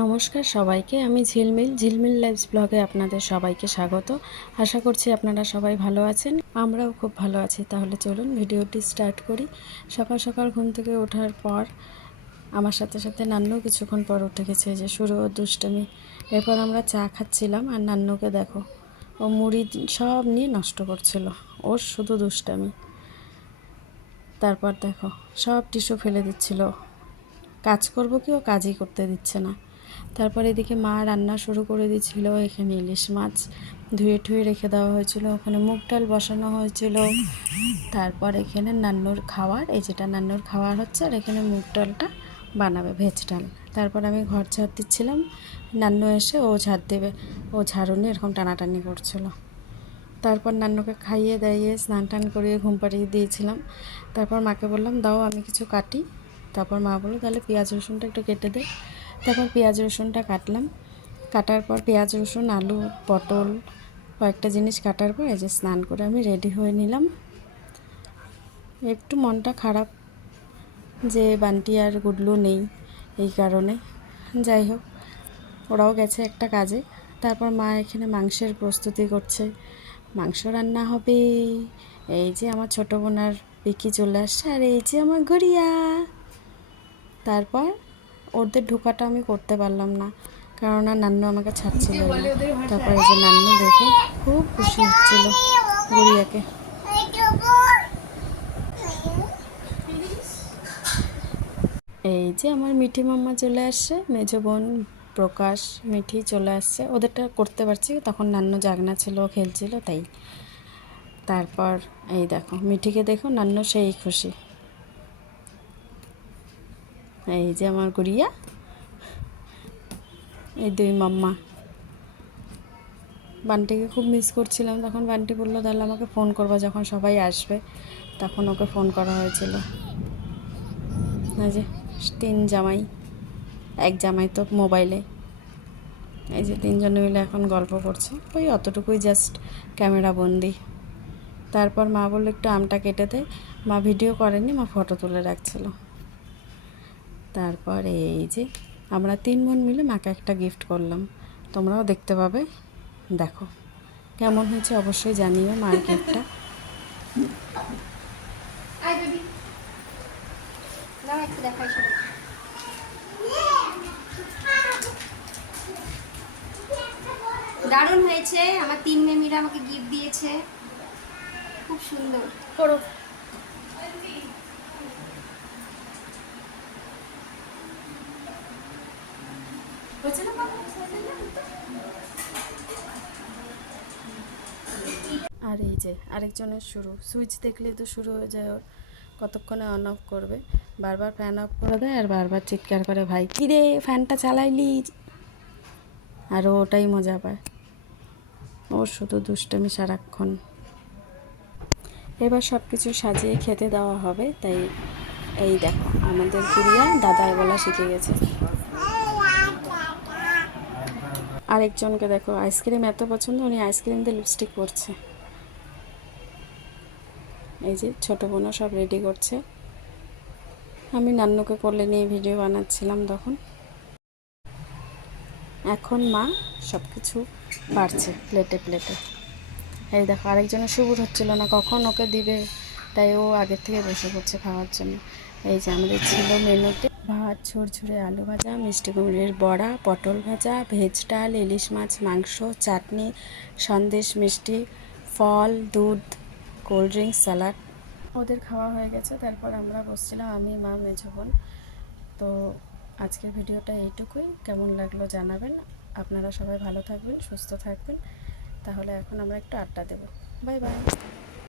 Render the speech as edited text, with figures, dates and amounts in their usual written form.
নমস্কার সবাইকে, আমি ঝিলমিল লাইভস ব্লগে আপনাদের সবাইকে স্বাগত। আশা করছি আপনারা সবাই ভালো আছেন, আমরাও খুব ভালো আছি। তাহলে চলুন ভিডিওটি স্টার্ট করি। সকাল সকাল ঘুম থেকে ওঠার পর আমার সাথে সাথে নান্নু কিছুক্ষণ পর উঠে গেছে, যে শুরু ওর দুষ্টুমি। এরপর আমরা চা খাচ্ছিলাম, আর নান্নুকে দেখো, ও মুড়ি সব নিয়ে নষ্ট করছিল, ওর শুধু দুষ্টামি। তারপর দেখো সব টিস্যু ফেলে দিচ্ছিল, কাজ করব কি ও কাজই করতে দিচ্ছে না। তারপর এদিকে মা রান্না শুরু করে দিয়েছিল। এখানে ইলিশ মাছ ধুয়ে ঠুয়ে রেখে দেওয়া হয়েছিল, ওখানে মুগ ডাল বসানো হয়েছিল। তারপর এখানে নান্নুর খাওয়ার, এই যেটা নান্নুর খাওয়ার হচ্ছে, আর এখানে মুগ ডালটা বানাবে, ভেজ ডাল। তারপর আমি ঘর ঝাড় দিচ্ছিলাম, নান্নু এসে ও ঝাড় দেবে, ও ঝাড়ুনি এরকম টানাটানি করছিল। তারপর নান্নুকে খাইয়ে দাইয়ে স্নান টান করিয়ে ঘুম পাড়িয়ে দিয়েছিলাম। তারপর মাকে বললাম দাও আমি কিছু কাটি। তারপর মা বললো তাহলে পেঁয়াজ রসুনটা একটু কেটে দে। তারপর পেঁয়াজ রসুনটা কাটলাম, কাটার পর পেঁয়াজ রসুন আলু পটল কয়েকটা জিনিস কাটার পর এই যে স্নান করে আমি রেডি হয়ে নিলাম। একটু মনটা খারাপ যে বান্টি আর গুডলু নেই, এই কারণে। যাই হোক, ওরাও গেছে একটা কাজে। তারপর মা এখানে মাংসের প্রস্তুতি করছে, মাংস রান্না হবে। এই যে আমার ছোটো বোন আর পিকি চলে আসছে, আর এই যে আমার গড়িয়া। তারপর ওদের ঢোকাটা আমি করতে পারলাম না, কেননা নান্নু আমাকে ছাড়ছিল না। তারপর এই যে নান্নু দেখে খুব খুশি হচ্ছিল গড়িয়াকে। এই যে আমার মিঠি মাম্মা চলে আসছে, মেজো বোন প্রকাশ মিঠি চলে আসছে। ওদেরটা করতে পারছি, তখন নান্নু জাগনা ছিল, খেলছিল তাই। তারপর এই দেখো মিঠিকে দেখো, নান্নু সেই খুশি। এই যে আমার গুড়িয়া, এই দুই মাম্মা। বান্টিকে খুব মিস করছিলাম, তখন বান্টি বললো তাহলে আমাকে ফোন করবা যখন সবাই আসবে, তখন ওকে ফোন করা হয়েছিল। এই যে 3 জামাই, এক জামাই তো মোবাইলে। এই যে 3 জনে মিলে এখন গল্প করছে, ওই অতটুকুই জাস্ট ক্যামেরা বন্দি। তারপর মা বললো একটু আমটা কেটে দে, মা ভিডিও করেনি, মা ফটো তুলে রাখছিল। তারপর এই যে আমরা 3 বোন মিলে মাকে একটা গিফট করলাম, তোমরাও দেখতে পাবে। দেখো কেমন হয়েছে অবশ্যই জানিও মার গিফটটা। দারুণ হয়েছে, আমার 3 মেমিরা আমাকে গিফট দিয়েছে, খুব সুন্দর। করো হয়েছে না বাবা? আর এই যে আরেকজনের শুরু, সুইচ দেখলেই তো শুরু হয়ে যায় ওর, কতক্ষণে অন অফ করবে, বারবার ফ্যান অফ করে দেয় আর বারবার চিৎকার করে ভাই কিরে ফ্যানটা চালাইলি। আর ও ওটাই মজা পায়, ওর শুধু দুষ্টুমি সারাক্ষণ। এবার সব কিছু সাজিয়ে খেতে দেওয়া হবে, তাই এই দেখো আমাদের গুড়িয়া দাদাই বলা শিখে গেছে। আরেকজনকে দেখো আইসক্রিম এত পছন্দ, উনি আইসক্রিম দিয়ে লিপস্টিক পরছে। এই যে ছোটো বোনও সব রেডি করছে, আমি নান্নুকে কোলে নিয়ে ভিডিও বানাচ্ছিলাম তখন। এখন মা সব কিছু বাড়ছে প্লেটে প্লেটে। এই দেখো আরেকজনের সুবুর হচ্ছিল না কখন ওকে দিবে, তাই ও আগের থেকে বসে পড়ছে খাওয়ার জন্য। এই যে আমাদের ছিল মেনুতে ভাত, ঝুরঝুরে আলু ভাজা, মিষ্টি কুমড়োর বড়া, পটল ভাজা, ভেজ ডাল, ইলিশ মাছ, মাংস, চাটনি, সন্দেশ, মিষ্টি, ফল, দুধ, কোল্ড ড্রিঙ্কস, স্যালাড। ওদের খাওয়া হয়ে গেছে, তারপর আমরা বসছিলাম, আমি মা মেজো বোন। তো আজকের ভিডিওটা এইটুকুই, কেমন লাগলো জানাবেন। আপনারা সবাই ভালো থাকবেন, সুস্থ থাকবেন। তাহলে এখন আমরা একটু আড্ডা দেব। Bye bye.